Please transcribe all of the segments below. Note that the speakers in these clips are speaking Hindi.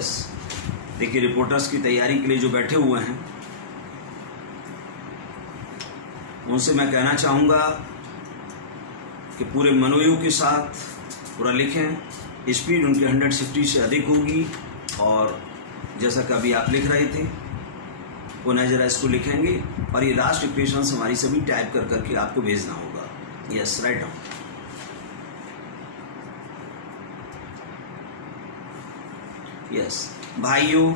यस, देखिए रिपोर्टर्स की तैयारी के लिए जो बैठे हुए हैं उनसे मैं कहना चाहूँगा कि पूरे मनोयोग के साथ पूरा लिखें। स्पीड उनकी 160 से अधिक होगी और जैसा कि अभी आप लिख रहे थे पुनः जरा इसको लिखेंगे और ये लास्ट इक्वेशंस हमारी सभी टाइप कर करके आपको भेजना होगा। Yes, write down. यस, भाइयों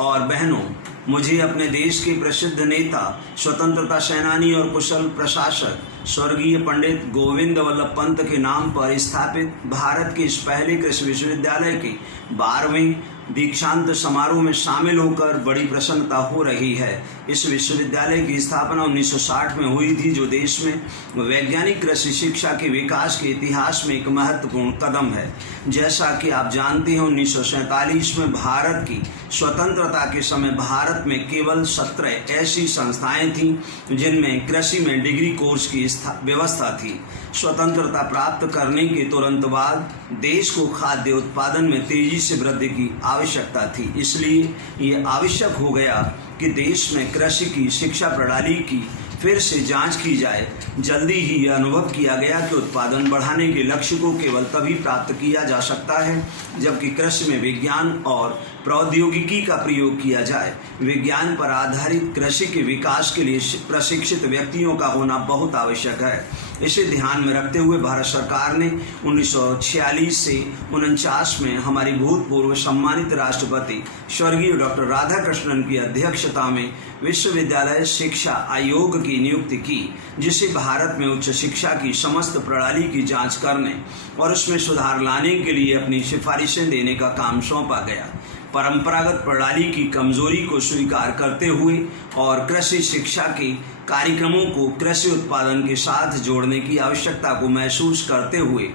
और बहनों, मुझे अपने देश के प्रसिद्ध नेता, स्वतंत्रता सेनानी और कुशल प्रशासक स्वर्गीय पंडित गोविंद वल्लभ पंत के नाम पर स्थापित भारत के इस पहले कृषि विश्वविद्यालय के 12वें दीक्षांत समारोह में शामिल होकर बड़ी प्रसन्नता हो रही है। इस विश्वविद्यालय की स्थापना 1960 में हुई थी, जो देश में वैज्ञानिक कृषि शिक्षा के विकास के इतिहास में एक महत्वपूर्ण कदम है। जैसा कि आप जानते हैं, 1947 में भारत की स्वतंत्रता के समय भारत में केवल 17 ऐसी संस्थाएं थीं जिनमें कृषि में डिग्री कोर्स की व्यवस्था थी। स्वतंत्रता प्राप्त करने के तुरंत बाद देश को खाद्य उत्पादन में तेजी से वृद्धि की आवश्यकता थी, इसलिए ये आवश्यक हो गया कि देश में कृषि की शिक्षा प्रणाली की फिर से जांच की जाए। जल्दी ही यह अनुभव किया गया कि उत्पादन बढ़ाने के लक्ष्य को केवल तभी प्राप्त किया जा सकता है जबकि कृषि में विज्ञान और प्रौद्योगिकी का प्रयोग किया जाए। विज्ञान पर आधारित कृषि के विकास के लिए प्रशिक्षित व्यक्तियों का होना बहुत आवश्यक है। इसे ध्यान में रखते हुए भारत सरकार ने 1946 से 49 में हमारी भूतपूर्व सम्मानित राष्ट्रपति स्वर्गीय डॉक्टर राधाकृष्णन की अध्यक्षता में विश्वविद्यालय शिक्षा आयोग की नियुक्ति की, जिसे भारत में उच्च शिक्षा की समस्त प्रणाली की जांच करने और उसमें सुधार लाने के लिए अपनी सिफारिशें देने का काम सौंपा गया। परंपरागत प्रणाली की कमजोरी को स्वीकार करते हुए और कृषि शिक्षा के कार्यक्रमों को कृषि उत्पादन के साथ जोड़ने की आवश्यकता को महसूस करते हुए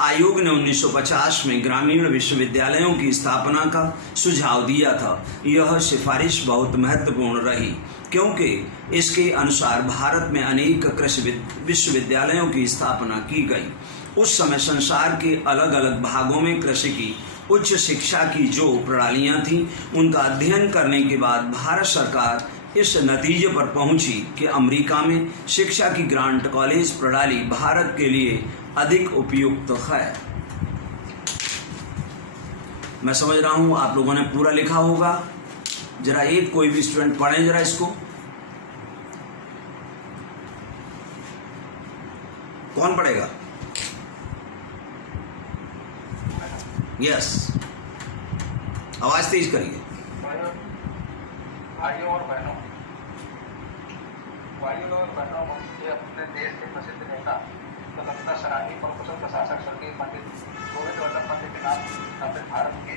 आयोग ने 1950 में ग्रामीण विश्वविद्यालयों की स्थापना का सुझाव दिया था। यह सिफारिश बहुत महत्वपूर्ण रही क्योंकि इसके अनुसार भारत में अनेक कृषि विश्वविद्यालयों की स्थापना की गई। उस समय संसार के अलग अलग भागों में कृषि की उच्च शिक्षा की जो प्रणालियां थीं, उनका अध्ययन करने के बाद भारत सरकार इस नतीजे पर पहुंची कि अमेरिका में शिक्षा की ग्रांट कॉलेज प्रणाली भारत के लिए अधिक उपयुक्त है। मैं समझ रहा हूं आप लोगों ने पूरा लिखा होगा। जरा एक कोई भी स्टूडेंट पढ़े जरा इसको। कौन पढ़ेगा? यस, आवाज तेज करिए। भाइयों और बहनों, मुझे अपने देश के प्रसिद्ध नेता, स्वतंत्रता सेनानी और कुशल प्रशासक स्वर्गीय पंडित गोविंद वल्लभ पंत के नाम स्थापित भारत के